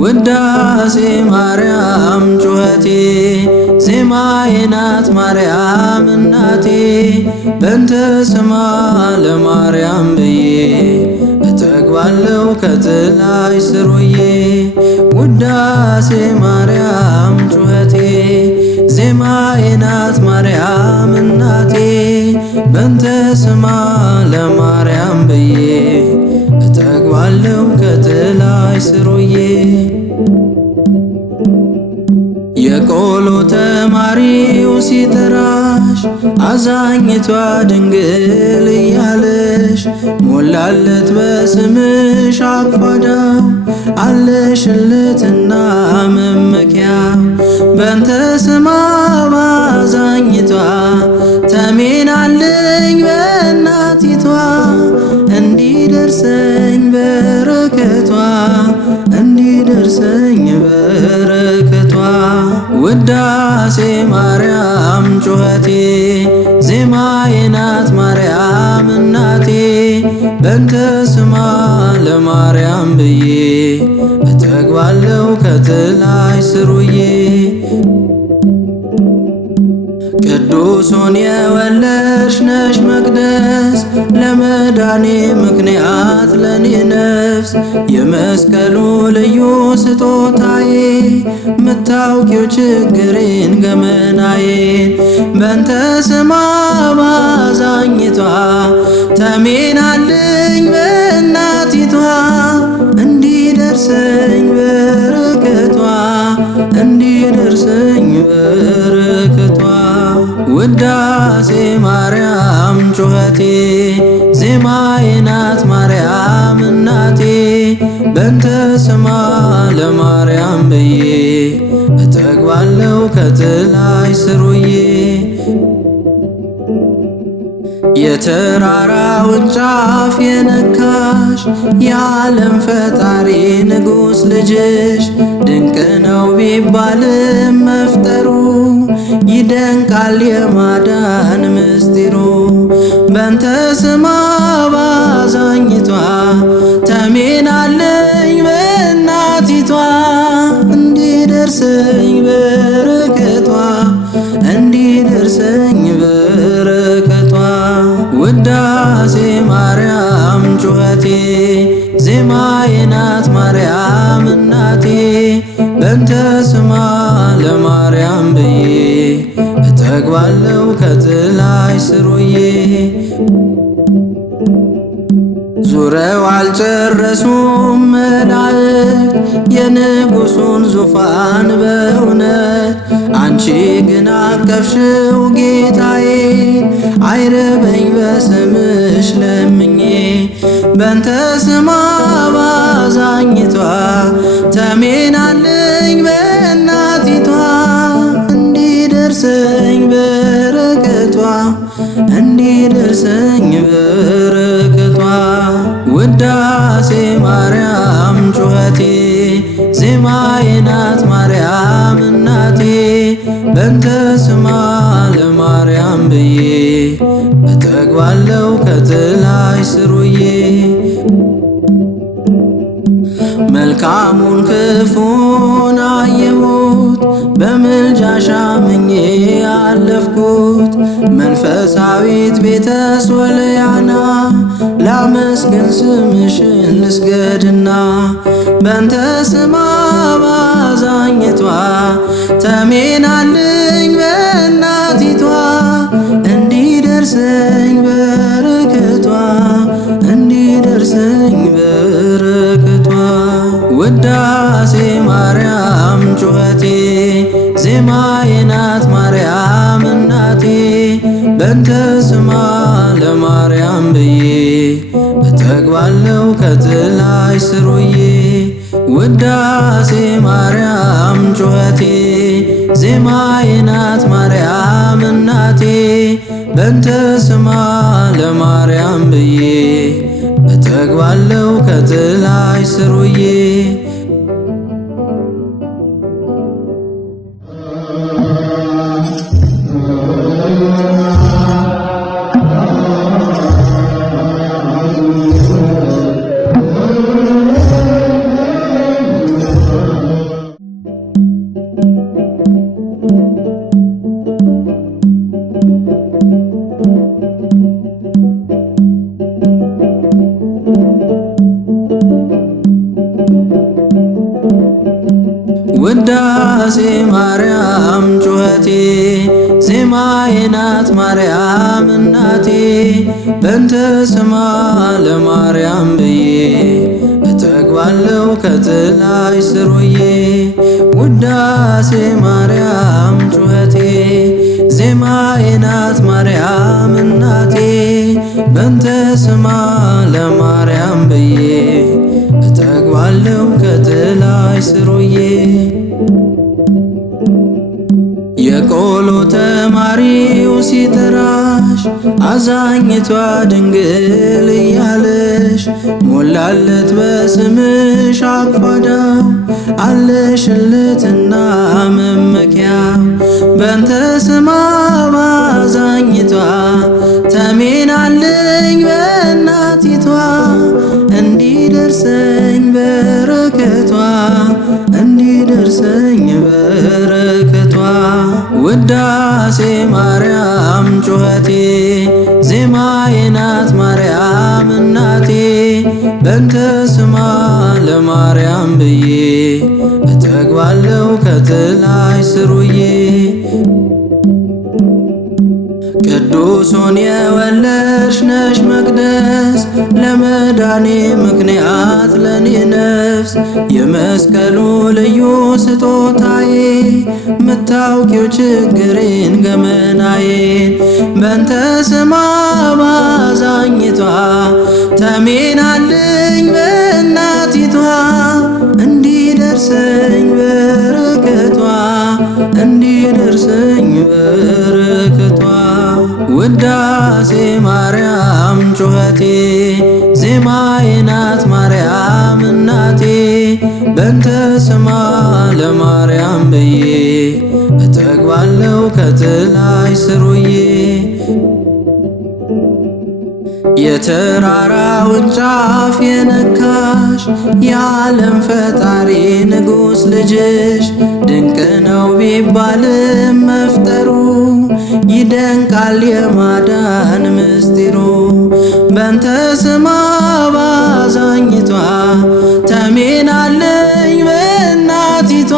ውዳሴ ማርያም ጩኸቴ ዜማዬ ናት ማርያም እናቴ በእንተ ስማ ለማርያም ብዬ እጠግባለሁ ከጥላሽ ስር ውዬ። ውዳሴ ማርያም ጩኸቴ ዜማዬ ናት ማርያም እናቴ በእንተ ስማ ለማርያም ብዬ እጠግባለሁ ከጥላሽ ስር ውዬ። የቆሎ ተማሪው ሲጠራሽ አዛኝቷ ድንግል እያለሽ ሞላለት በስምሽ አቅፋዳው አለሽለትና መመኪያ በእንተ ስማ ባዛኝቷ ተሜናለኝ በእናቲቷ እንዲደርሰኝ በረከቷ እንዲደርሰኝ በረከቷ። ውዳሴ ማርያም ጩኸቴ ዜማዬ ናት ማርያም እናቴ በእንተ ስማ ለማርያም ብዬ እጠግባለሁ ከጥላሽ ስር ውዬ። ቅዱሱን የወለድሽ ነሽ መቅደስ ለመዳኔ ምክንያት ለኔ ነፍስ የመስቀሉ ልዩ ስጦታዬ ምታውቂው ችግሬን ገመናዬን በእንተ ስማ ባዛኝቷ ተሜናለኝ በእናቲቷ እንዲደርሰኝ በረከቷ እንዲደርሰኝ በረከቷ። ውዳሴ ማርያም ጩኸቴ ዜማዬ ናት ማርያም እናቴ በእንተ ስማ ለማርያም ብዬ እጠግባለሁ ከጥላሽ ስር ውዬ። የተራራውን ጫፍ የነካሽ የዓለም ፈጣሪ ንጉሥ ልጅሽ ድንቅ ነው ቢባልም መፍጠሩ ይደንቃል የማዳን ምስጢሩ በእንተ ስማ ባዛኝቷ ተሜናለኝ በእናቲቷ እንዲደርሰኝ በረከቷ እንዲደርሰኝ በረከቷ። ውዳሴ ማርያም ጩኸቴ ዜማዬ ናት ማርያም እናቴ በእንተ ስማ ለማርያም ብዬ እጠግባለሁ ከጥላሽ ስር ውዬ። ዙረው አልጨረሱም መላእክት የንጉሡን ዙፋን በእውነት አንቺ ግን አቀፍሽው ጌታዬ አይርበኝ በስምሽ ለምኜ በእንተ ስማ ባዛኝቷ ተሜናለኝ በእናቲቷ እንዲደርሰኝ በረከቷ እንዲደርሰኝ በረከቷ። ውዳሴ ማርያም ጩኸቴ ዜማዬ ናት ማርያም እናቴ በእንተ ስማ ለማርያም ብዬ እጠግባለሁ ከጥላሽ ስር ውዬ። መልካሙን ክፉን አየሁት በምልጃሽ አምኜ አለፍኩት መንፈሳዊት ቤተ ሶልያና ላመስግን ስምሽን ልስገድና በእንተ ስማ ባዛኝቷ ተሜናለኝ በእናቲቷ እንዲደርሰኝ በረከቷ እንዲደርሰኝ በረከቷ። ውዳሴ ማርያም ጩኸቴ ዜማዬ ናት ማርያም እናቴ በእንተ ስማ ለማርያም ብዬ እጠግባለሁ ከጥላሽ ስር ውዬ። ውዳሴ ማርያም ጩኸቴ ዜማዬ ናት ማርያም እናቴ በእንተ ስማ ለማርያም ብዬ እጠግባለሁ ከጥላሽ ስር ውዬ። ውዳሴ ማርያም ጩኸቴ ዜማዬ ናት ማርያም እናቴ በእንተ ስማ ለማርያም ብዬ እጠግባለሁ ከጥላሽ ስር ውዬ ውዳሴ ማርያም ጩኸቴ ዜማዬ ናት ማርያም እናቴ በእንተ ስማ ለማርያም ብዬ እጠግባለሁ ከጥላሽ ስር ውዬ የቆሎ ተማሪው ሲጠራሽ አዛኝቷ ድንግል እያለሽ ሞላለት በስምሽ አቅፋዳው አለሽለትና መመኪያ በእንተ ስማ ባዛኝቷ ተሜናለኝ በእናቲቷ እንዲደርሰኝ በረከቷ እንዲደርሰኝ በረከቷ ውዳሴ ማርያም ጩኸቴ ዜማዬ ናት ማርያም እናቴ በእንተ ስማ ለማርያም ብዬ እጠግባለሁ ከጥላሽ ስር ውዬ ቅዱሱን የወለድሽ ነሽ መቅደስ ለመዳኔ ምክንያት ለኔ ነፍስ የመስቀሉ ልዩ ስጦታዬ ምታውቂው ችግሬን ገመናዬን በእንተ ስማ ባዛኝቷ ተሜናለኝ በእናቲቷ እንዲደርሰኝ በረከቷ እንዲደርሰኝ በረከቷ ውዳሴ ማርያም ጩኸቴ ዜማዬ ናት ማርያም እናቴ በእንተ ስማ ለማርያም ብዬ እጠግባለሁ ከጥላሽ ስር ውዬ የተራራውን ጫፍ የነካሽ የዓለም ፈጣሪ ንጉሥ ልጅሽ ድንቅ ነው ቢባልም መፍጠሩ ይደንቃል የማዳን ምስጢሩ በእንተ ስማ ባዛኝቷ ተሜናለኝ በእናቲቷ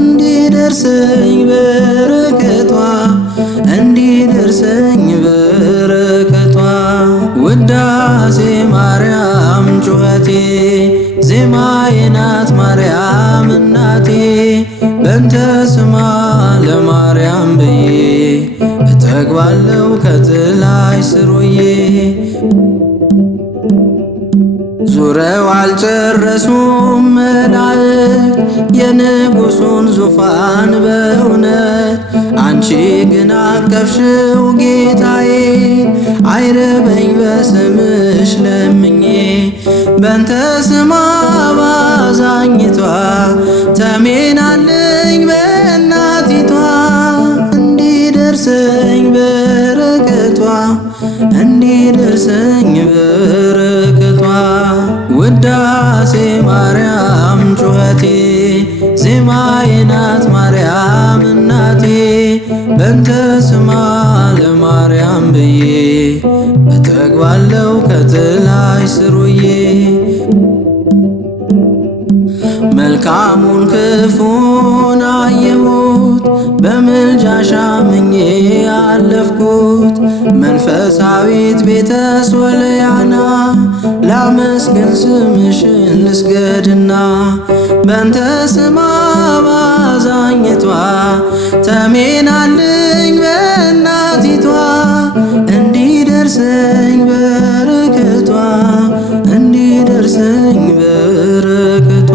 እንዲደርሰኝ በረከቷ እንዲደርሰኝ በረከቷ ውዳሴ ማርያም ጩኸቴ ዜማዬ ናት ማርያም እናቴ በእንተ ስማ ለማርያም ብዬ እጠግባለሁ ከጥላሽ ስር ውዬ ዙረው አልጨረሱም መላእክት የንጉሡን ዙፋን በእውነት አንቺ ግን አቀፍሽው ጌታዬ አይርበኝ በስምሽ ለምኜ በእንተ ስማ ባዛኝቷ ተሜናለኝ በእናቲቷ እንዲደርሰኝ በረከቷ እንዲደርሰኝ በረከቷ ውዳሴ ማርያም ጩኸቴ ዜማዬ ናት ማርያም እናቴ በእንተ ስማ ለማርያም ብዬ እጠግባለሁ ከጥላሽ ስር ውዬ መልካሙን ክፉን አየሁት በምልጃሽ አምኜ አለፍኩት መንፈሳዊት ቤተ ሶልያና ላመስግን ስምሽን ልስገድና በእንተ ስማ ባዛኝቷ ተሜናለኝ በእናቲቷ እንዲደርሰኝ በረከቷ እንዲደርሰኝ በረከቷ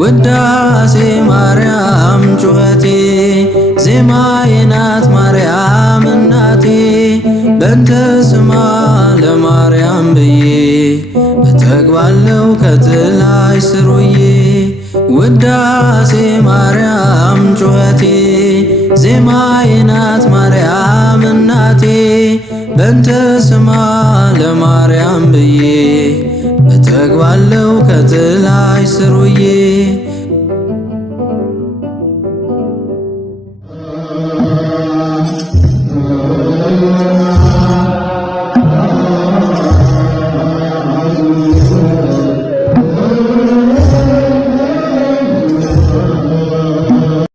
ውዳሴ ማርያም ጩኸቴ ዜማዬ ናት ማርያም እናቴ በእንተ ስማ ለማርያም ብዬ እጠግባለሁ ከጥላሽ ስር ውዬ ውዳሴ ማርያም ጩኸቴ ዜማዬ ናት ማርያም እናቴ በእንተ ስማ ለማርያም ብዬ እጠግባለሁ ከጥላሽ ስር ውዬ